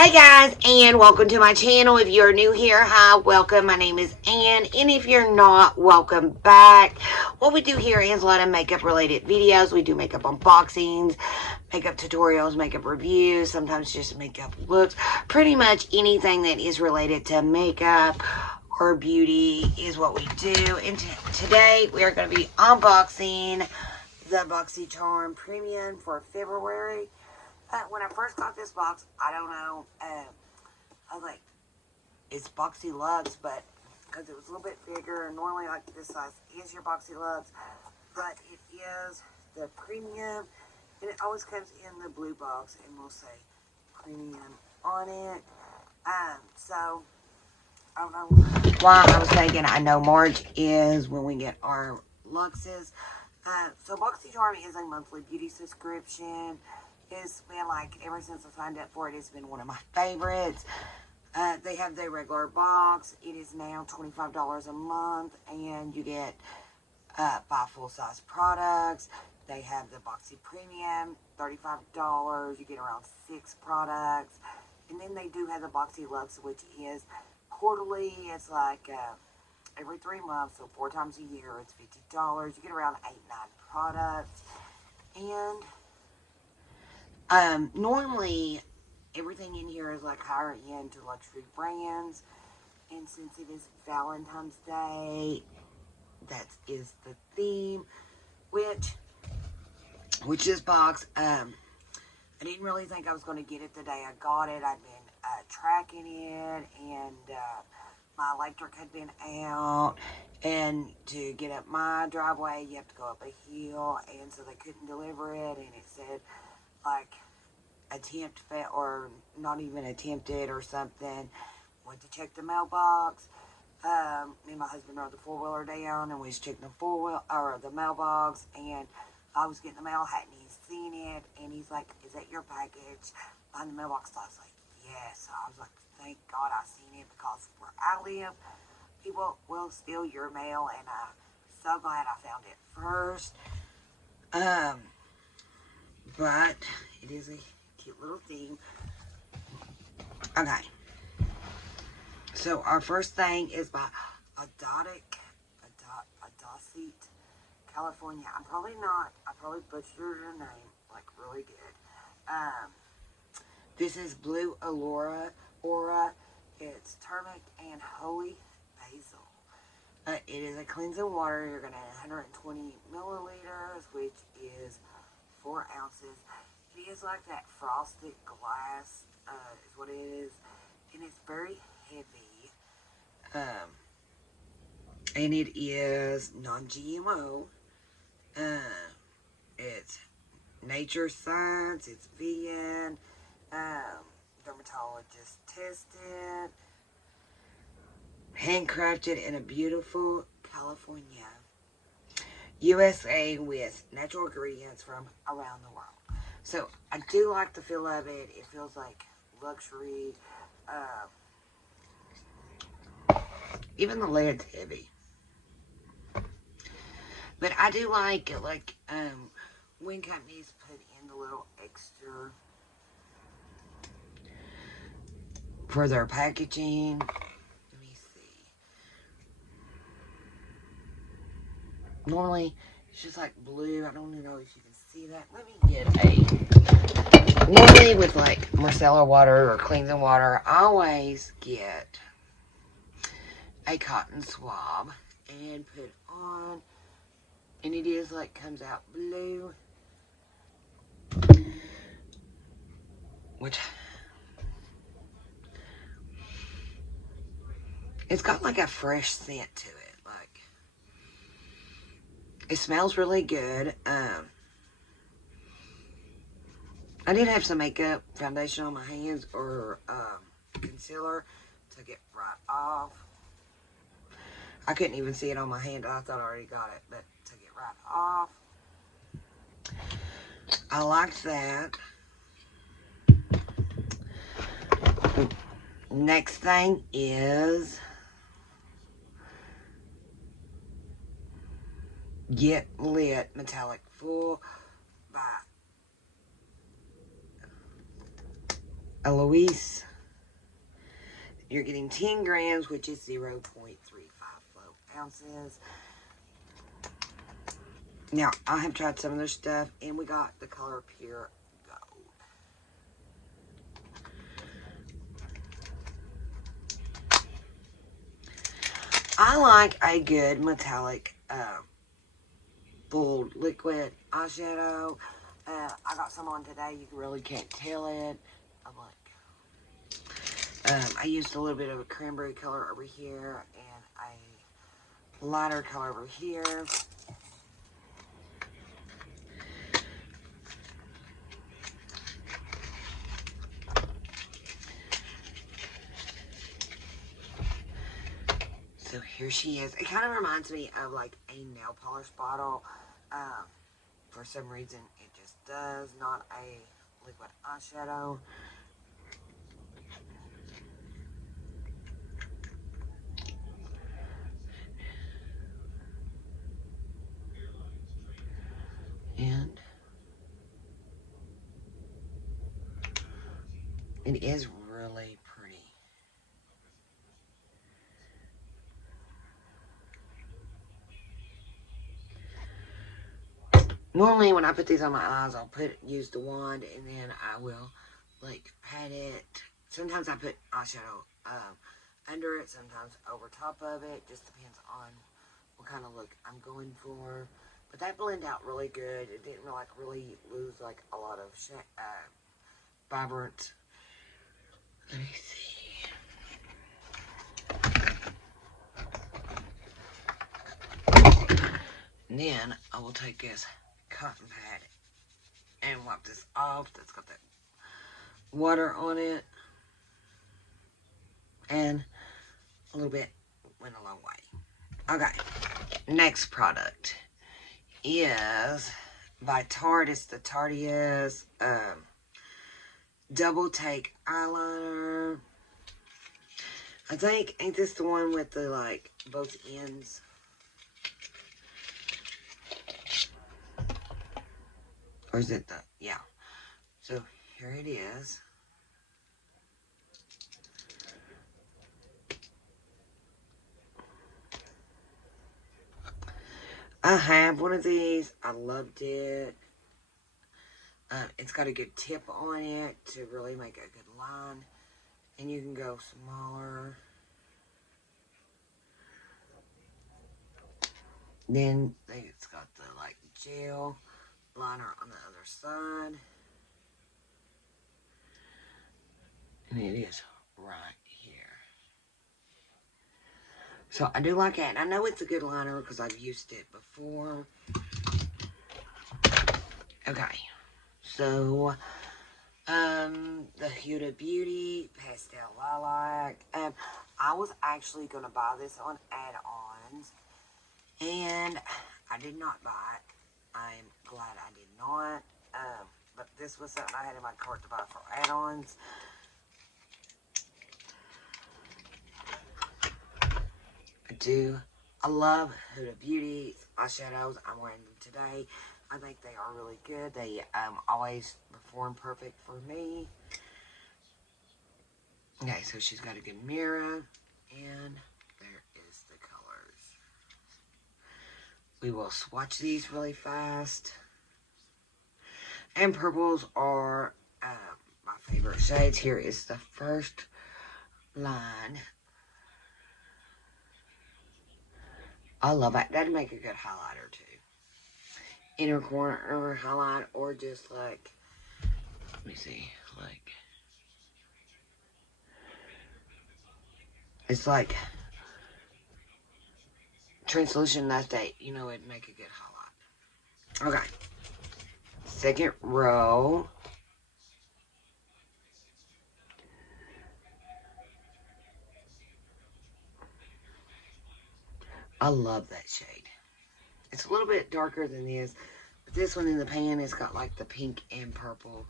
Hey guys, and welcome to my channel. If you're new here, hi, welcome. My name is Ann, and if you're not, welcome back. What we do here is a lot of makeup related videos. We do makeup unboxings, makeup tutorials, makeup reviews, sometimes just makeup looks. Pretty much anything that is related to makeup or beauty is what we do. And today we are going to be unboxing the Boxycharm Premium for February. When I first got this box, I don't know, I was like, it's Boxy Luxe, but because it was a little bit bigger, and normally like this size is your Boxy Luxe, but it is the Premium, and it always comes in the blue box, and we'll say Premium on it. So, I don't know why I was thinking, I know March is when we get our Luxes. So Boxycharm is a monthly beauty subscription. It's been like, ever since I signed up for it, it's been one of my favorites. They have the regular box. It is now $25 a month, and you get 5 full-size products. They have the Boxy Premium, $35. You get around 6 products. And then they do have the Boxy Luxe, which is quarterly. It's like every 3 months, so 4 times a year. It's $50. You get around 8-9 products. And normally everything in here is like higher end to luxury brands, and since it is Valentine's Day, that is the theme, which this box, I didn't really think I was going to get it the day I got it. I'd been tracking it, and my electric had been out, and to get up my driveway you have to go up a hill, and so they couldn't deliver it, and it said like attempt or not even attempted or something. Went to check the mailbox. Me and my husband rode the 4-wheeler down, and we was checking the mailbox, and I was getting the mail, hadn't even seen it, and he's like, "Is that your package behind the mailbox?" So I was like, "Yes." So I was like, "Thank God I seen it, because where I live, people will steal your mail, and I'm so glad I found it first." But it is a cute little theme. Okay. So our first thing is by Adocit, California. I probably butchered her name like really good. This is Blue Aura. It's turmeric and holy basil. It is a cleansing water. You're going to add 120 milliliters, which is 4 ounces. It is like that frosted glass, is what it is, and it's very heavy, and it is non-GMO. It's nature science, it's vegan, dermatologist tested, handcrafted in a beautiful California, USA, with natural ingredients from around the world. So I do like the feel of it. It feels like luxury. Even the lid's heavy. But I do like when companies put in the little extra for their packaging. Let me see. Normally it's just like blue. I don't even know if you can see that. Let me get normally with like micellar water or cleansing water, I always get a cotton swab and put on, and it is like comes out blue, which it's got like a fresh scent to it. Like, it smells really good. I did have some makeup foundation on my hands, or concealer, took it right off. I couldn't even see it on my hand. I thought I already got it, but took it right off. I liked that. Next thing is Get Lit Metallic Full by Eloise. You're getting 10 grams, which is 0.35 ounces. Now, I have tried some of their stuff, and we got the color Pure Gold. I like a good metallic bold liquid eyeshadow. I got some on today. You really can't tell it. I'm like, I used a little bit of a cranberry color over here and a lighter color over here. So here she is. It kind of reminds me of like a nail polish bottle. For some reason, it just does. Not a liquid eyeshadow. And it is really pretty. Normally, when I put these on my eyes, I'll use the wand, and then I will, like, pat it. Sometimes I put eyeshadow under it, sometimes over top of it. Just depends on what kind of look I'm going for. But that blended out really good. It didn't really lose, like, a lot of vibrant. Let me see. And then I will take this cotton pad and wipe this off. That's got that water on it. And a little bit went a long way. Okay. Next product is by Tarte. It's the Tarte's Double Take Eyeliner. I think, ain't this the one with the, like, both ends? Or is it the, yeah. So, here it is. I have one of these. I loved it. It's got a good tip on it to really make a good line. And you can go smaller. Then it's got the, like, gel liner on the other side. And it is right here. So I do like it. I know it's a good liner because I've used it before. Okay. So, the Huda Beauty Pastel Lilac. I was actually going to buy this on add-ons. And I did not buy it. I'm glad I did not. But this was something I had in my cart to buy for add-ons. I love Huda Beauty's eyeshadows. I'm wearing them today. I think they are really good. They always perform perfect for me. Okay, so she's got a good mirror. And there is the colors. We will swatch these really fast. And purples are my favorite shades. Here is the first line. I love it. That'd make a good highlighter too. Inner corner highlight, or just like, let me see, like, it's like translucent latte. You know, it'd make a good highlight. Okay. Second row. I love that shade. It's a little bit darker than this, but this one in the pan has got like the pink and purple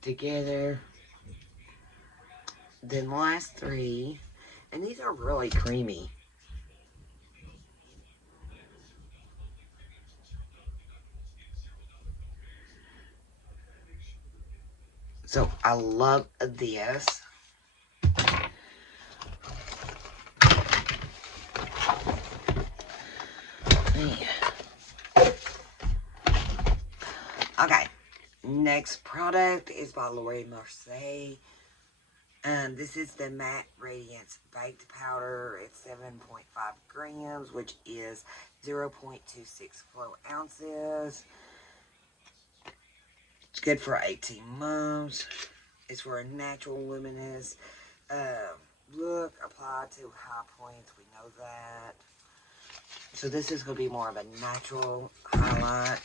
together. Then the last three, and these are really creamy. So I love this. Okay, next product is by Laura Mercier. This is the Matte Radiance Baked Powder. It's 7.5 grams, which is 0.26 flow ounces. It's good for 18 months. It's for a natural luminous look applied to high points. We know that. So this is going to be more of a natural highlight.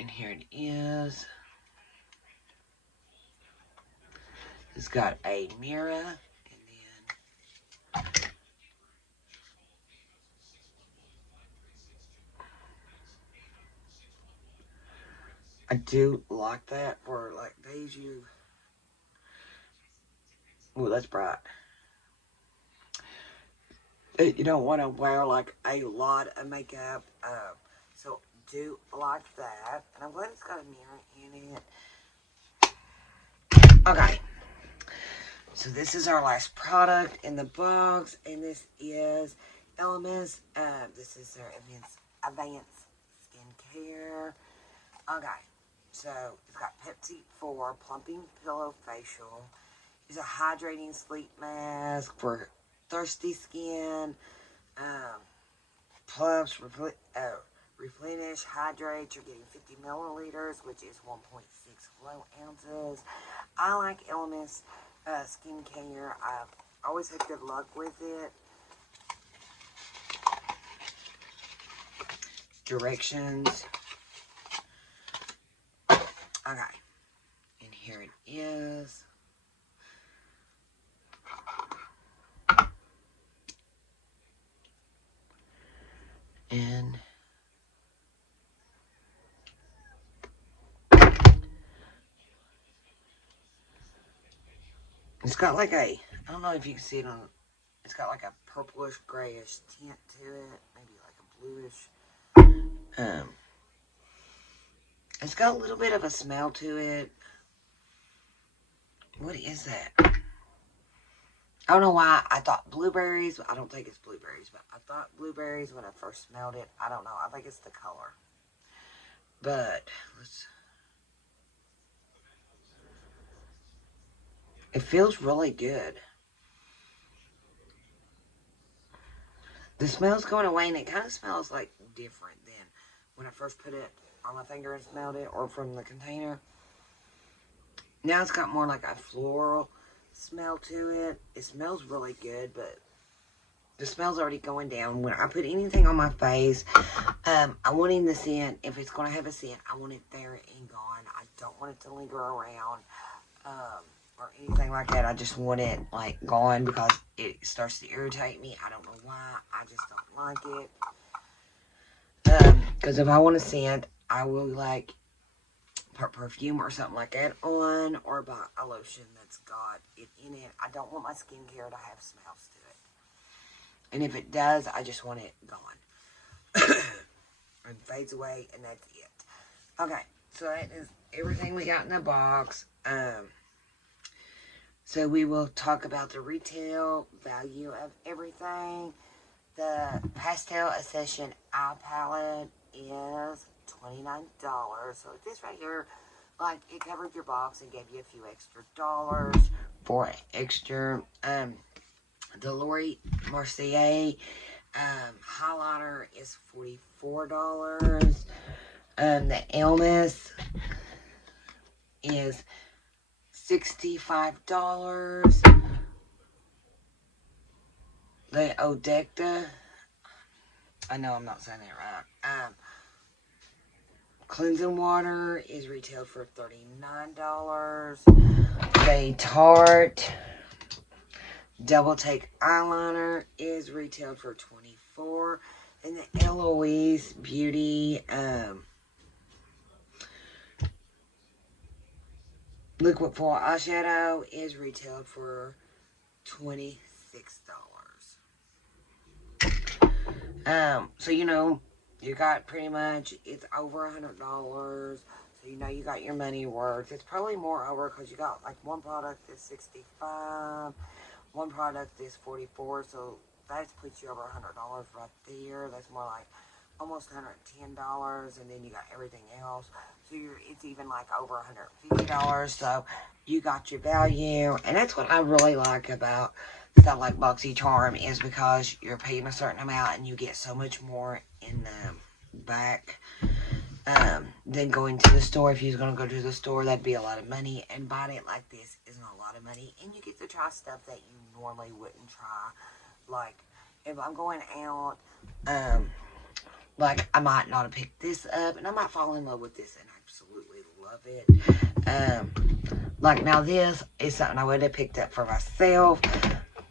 And here it is. It's got a mirror. And then I do like that for like days you... Ooh, that's bright. You don't want to wear like a lot of makeup, so do like that. And I'm glad it's got a mirror in it. Okay, so this is our last product in the box, and this is Elemis. This is their advanced skincare. Okay, so it's got Pepsi 4 Plumping Pillow Facial. It's a hydrating sleep mask for thirsty skin. Plus, replenish, hydrate. You're getting 50 milliliters, which is 1.6 flow ounces. I like Elemis skincare. I've always had good luck with it. Directions. Okay. And here it is. And it's got like a, I don't know if you can see it on, it's got like a purplish grayish tint to it, maybe like a bluish. It's got a little bit of a smell to it. What is that? I don't know why I thought blueberries. I don't think it's blueberries, but I thought blueberries when I first smelled it. I don't know. I think it's the color. But it feels really good. The smell's going away, and it kind of smells like different than when I first put it on my finger and smelled it, or from the container. Now it's got more like a floral smell to it. It smells really good, but the smell's already going down. When I put anything on my face, I want in the scent. If it's going to have a scent, I want it there and gone. I don't want it to linger around or anything like that. I just want it like gone because it starts to irritate me. I don't know why. I just don't like it. Because if I want a scent, I will like put perfume or something like that on, or buy a lotion that's got it in it. I don't want my skincare to have smells to it. And if it does, I just want it gone. And fades away, and that's it. Okay, so that is everything we got in the box. So we will talk about the retail value of everything. The Pastel Accession Eye Palette is $29. So this right here, like, it covered your box and gave you a few extra dollars for extra. The Laura Mercier highlighter is $44. The Elmis is $65. The Odecta, I know I'm not saying that right. Cleansing water is retailed for $39. The Tarte Double Take Eyeliner is retailed for $24. And the Eloise Beauty Liquid Foil Eyeshadow is retailed for $26. So you know, you got pretty much, it's over $100. So you know you got your money worth. It's probably more over because you got like one product is $65, one product is $44. So that puts you over $100 right there. That's more like almost $110, and then you got everything else. So it's even like over $150. So you got your value, and that's what I really like about stuff like Boxycharm, is because you're paying a certain amount and you get so much more in the back than going to the store. If you was going to go to the store, that'd be a lot of money, and buying it like this isn't a lot of money, and you get to try stuff that you normally wouldn't try. Like, if I'm going out, like, I might not have picked this up, and I might fall in love with this and absolutely love it. Like, now this is something I would have picked up for myself,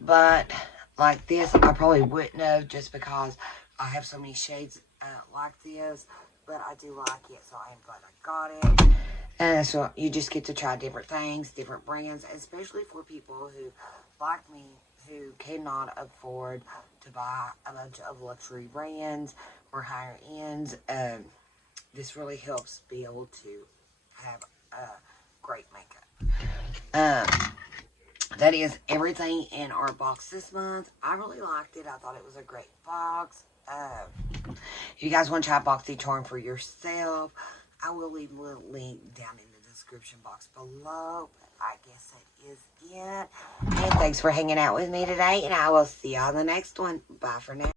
but like this, I probably wouldn't have, just because I have so many shades like this, but I do like it, so I am glad I got it. And so you just get to try different things, different brands, especially for people who, like me, who cannot afford to buy a bunch of luxury brands or higher ends. This really helps be able to have great makeup. That is everything in our box this month. I really liked it. I thought it was a great box. If you guys want to try Boxycharm for yourself, I will leave a link down in the description box below. But I guess that is it. And thanks for hanging out with me today, and I will see y'all in the next one. Bye for now.